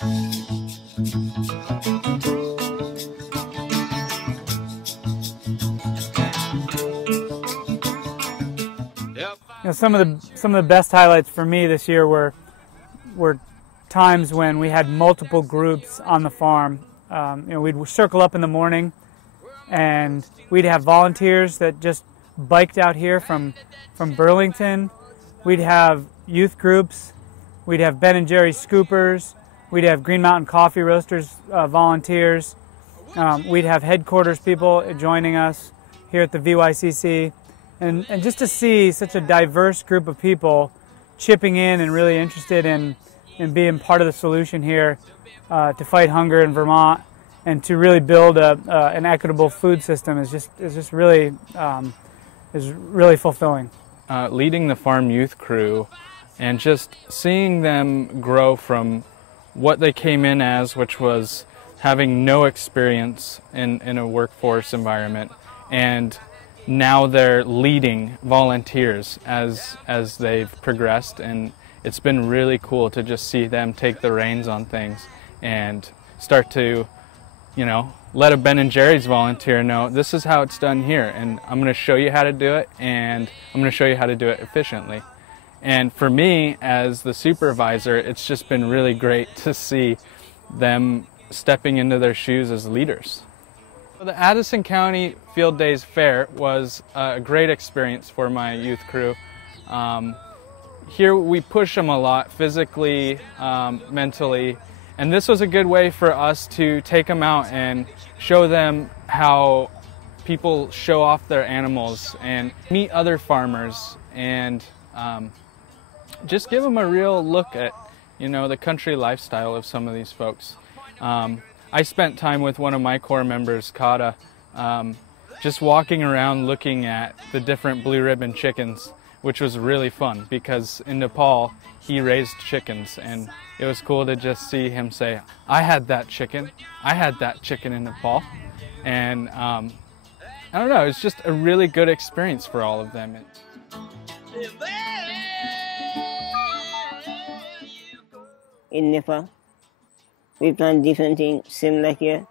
Some of the best highlights for me this year were times when we had multiple groups on the farm. We'd circle up in the morning, and we'd have volunteers that just biked out here from Burlington. We'd have youth groups. We'd have Ben and Jerry's scoopers. We'd have Green Mountain Coffee Roasters volunteers. We'd have headquarters people joining us here at the VYCC. And just to see such a diverse group of people chipping in and really interested in being part of the solution here to fight hunger in Vermont and to really build an equitable food system is really fulfilling. Leading the farm youth crew and just seeing them grow from what they came in as, which was having no experience in a workforce environment, and now they're leading volunteers as they've progressed, and it's been really cool to just see them take the reins on things and start to, let a Ben and Jerry's volunteer know this is how it's done here, and I'm going to show you how to do it, and I'm going to show you how to do it efficiently. And for me, as the supervisor, it's just been really great to see them stepping into their shoes as leaders. The Addison County Field Days Fair was a great experience for my youth crew. Here we push them a lot physically, mentally, and this was a good way for us to take them out and show them how people show off their animals and meet other farmers and just give them a real look at the country lifestyle of some of these folks. I spent time with one of my core members, Kata, just walking around looking at the different blue ribbon chickens, which was really fun because in Nepal he raised chickens, and it was cool to just see him say, I had that chicken in Nepal. And I don't know, it's just a really good experience for all of them. In Nepal, we've done different things similar here.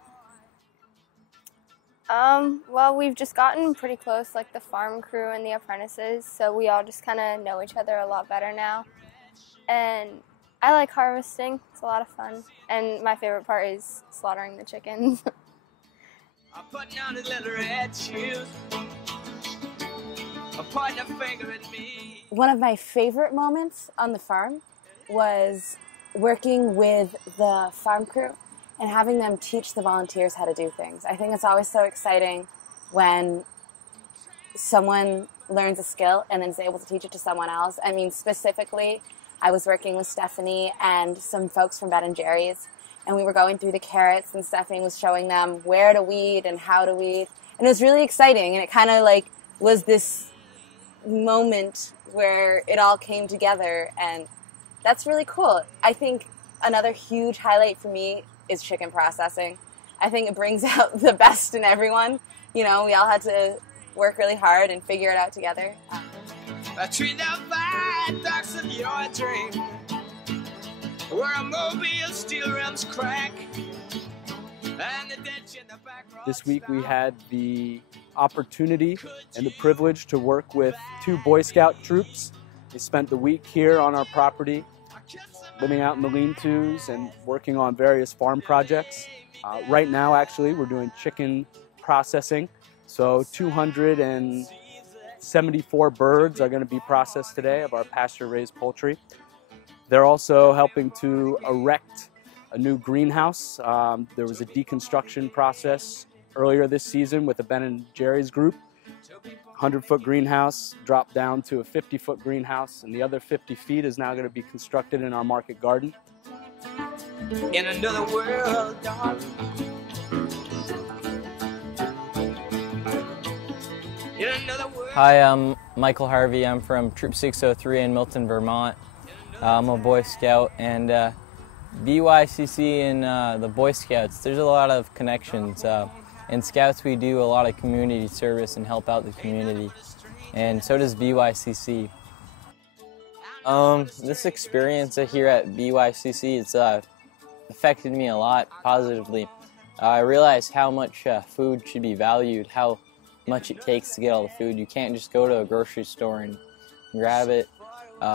Well, we've just gotten pretty close, like the farm crew and the apprentices, so we all just kind of know each other a lot better now. And I like harvesting. It's a lot of fun. And my favorite part is slaughtering the chickens. One of my favorite moments on the farm was working with the farm crew and having them teach the volunteers how to do things. I think it's always so exciting when someone learns a skill and then is able to teach it to someone else. I mean, specifically, I was working with Stephanie and some folks from Ben & Jerry's, and we were going through the carrots, and Stephanie was showing them where to weed and how to weed. And it was really exciting, and it kind of like was this moment where it all came together, and that's really cool. I think another huge highlight for me is chicken processing. I think it brings out the best in everyone. We all had to work really hard and figure it out together. Between the viaducts of your dream, where a mobile steel rims crack, and the ditch in the back. This week we had the opportunity and the privilege to work with 2 Boy Scout troops. They spent the week here on our property, living out in the lean-tos and working on various farm projects. Right now, actually, we're doing chicken processing. So 274 birds are going to be processed today of our pasture-raised poultry. They're also helping to erect a new greenhouse. There was a deconstruction process earlier this season with the Ben & Jerry's group. 100-foot greenhouse dropped down to a 50-foot greenhouse, and the other 50 feet is now going to be constructed in our market garden. In another world, darling. In another world. Hi, I'm Michael Harvey. I'm from Troop 603 in Milton, Vermont. I'm a Boy Scout, and VYCC and the Boy Scouts, there's a lot of connections. In Scouts, we do a lot of community service and help out the community, and so does VYCC. This experience here at VYCC, it's affected me a lot positively. I realized how much food should be valued, how much it takes to get all the food. You can't just go to a grocery store and grab it.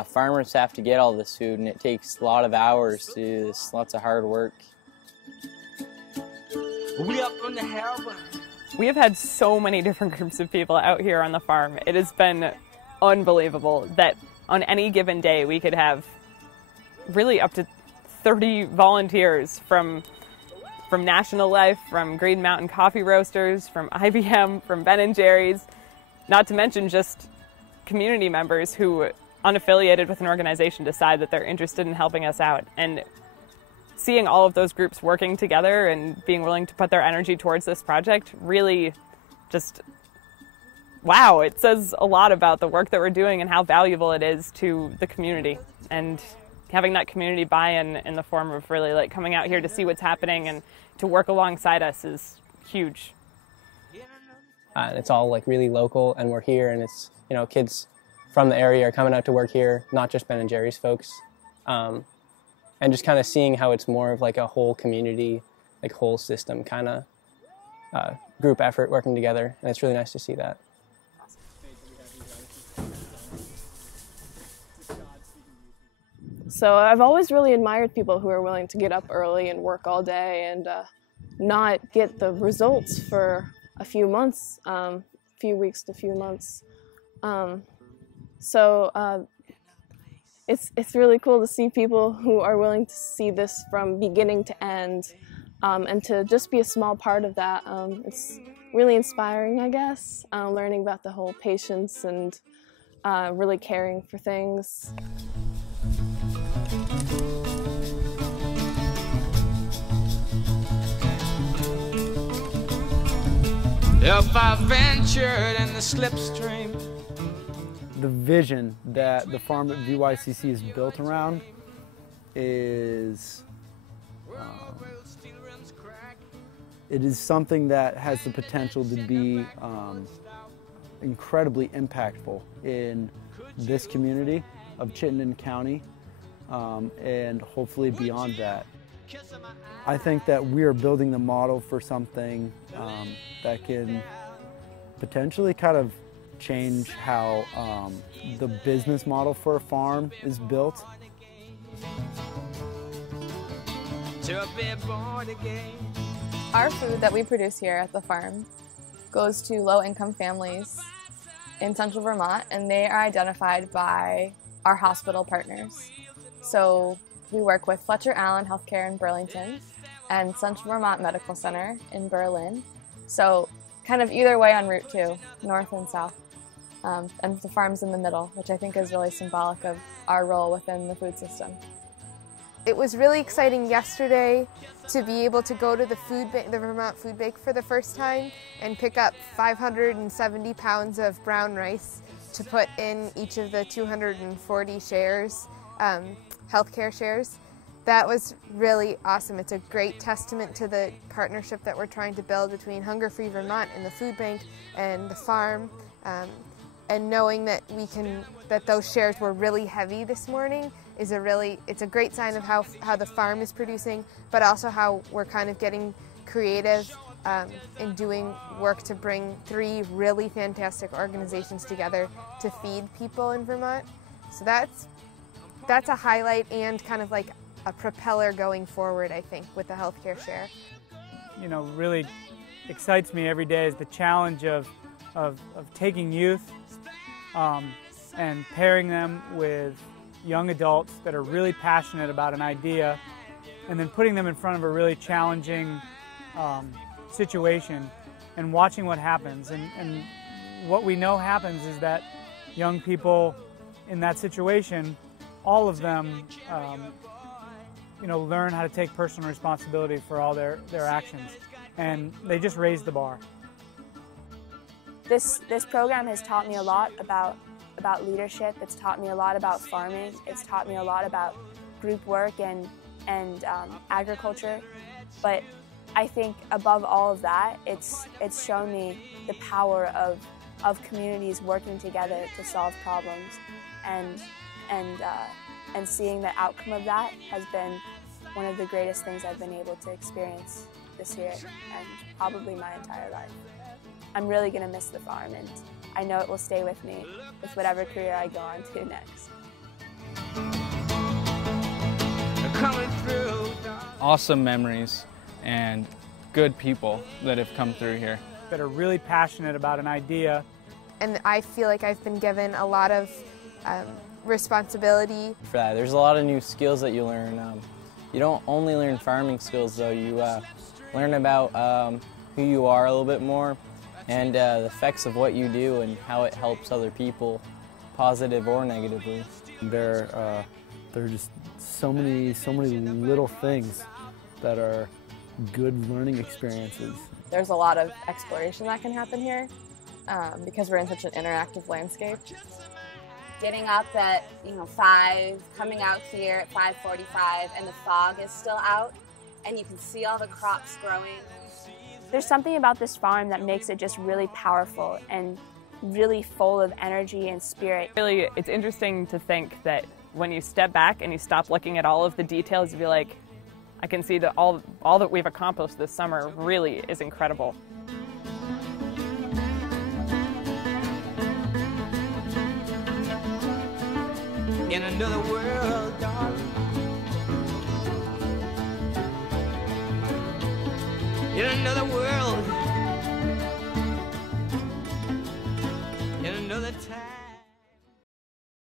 Farmers have to get all this food, and it takes a lot of hours to do this, lots of hard work. We have had so many different groups of people out here on the farm. It has been unbelievable that on any given day we could have really up to 30 volunteers from National Life, from Green Mountain Coffee Roasters, from IBM, from Ben & Jerry's, not to mention just community members who, unaffiliated with an organization, decide that they're interested in helping us out. And seeing all of those groups working together and being willing to put their energy towards this project really just, wow, it says a lot about the work that we're doing and how valuable it is to the community. And having that community buy-in in the form of really like coming out here to see what's happening and to work alongside us is huge. And it's all like really local, and we're here, and it's, you know, kids from the area are coming out to work here, not just Ben & Jerry's folks. And just kind of seeing how it's more of like a whole community, like whole system kind of group effort working together, and it's really nice to see that. So I've always really admired people who are willing to get up early and work all day and not get the results for a few months, few weeks to few months. It's really cool to see people who are willing to see this from beginning to end, and to just be a small part of that. It's really inspiring, I guess, learning about the whole patience and really caring for things. If I ventured in the slipstream. The vision that the farm at VYCC is built around is it is something that has the potential to be incredibly impactful in this community of Chittenden County, and hopefully beyond that. I think that we are building the model for something that can potentially kind of change how the business model for a farm is built. Our food that we produce here at the farm goes to low-income families in central Vermont, and they are identified by our hospital partners. So we work with Fletcher Allen Healthcare in Burlington and Central Vermont Medical Center in Berlin. So kind of either way on Route 2, north and south. And the farm's in the middle, which I think is really symbolic of our role within the food system. It was really exciting yesterday to be able to go to the Vermont Food Bank for the first time and pick up 570 pounds of brown rice to put in each of the 240 shares, healthcare shares. That was really awesome. It's a great testament to the partnership that we're trying to build between Hunger Free Vermont and the food bank and the farm. And knowing that that those shares were really heavy this morning is it's a great sign of how the farm is producing, but also how we're kind of getting creative and doing work to bring 3 really fantastic organizations together to feed people in Vermont. So that's a highlight and kind of like a propeller going forward, I think, with the healthcare share. You know, really excites me every day is the challenge of taking youth and pairing them with young adults that are really passionate about an idea, and then putting them in front of a really challenging situation and watching what happens. And what we know happens is that young people in that situation, all of them learn how to take personal responsibility for all their actions, and they just raise the bar. This program has taught me a lot about leadership. It's taught me a lot about farming. It's taught me a lot about group work and agriculture. But I think above all of that, it's shown me the power of communities working together to solve problems, and seeing the outcome of that has been one of the greatest things I've been able to experience this year and probably my entire life. I'm really going to miss the farm, and I know it will stay with me with whatever career I go on to next. Awesome memories and good people that have come through here. That are really passionate about an idea. And I feel like I've been given a lot of responsibility. For that, there's a lot of new skills that you learn. You don't only learn farming skills though, you learn about who you are a little bit more and the effects of what you do and how it helps other people, positive or negatively. There are just so many little things that are good learning experiences. There's a lot of exploration that can happen here because we're in such an interactive landscape. Getting up at 5, coming out here at 5:45, and the fog is still out, and you can see all the crops growing. There's something about this farm that makes it just really powerful and really full of energy and spirit. Really, it's interesting to think that when you step back and you stop looking at all of the details, you be like, I can see that all that we've accomplished this summer really is incredible. In another world, darling. In another world.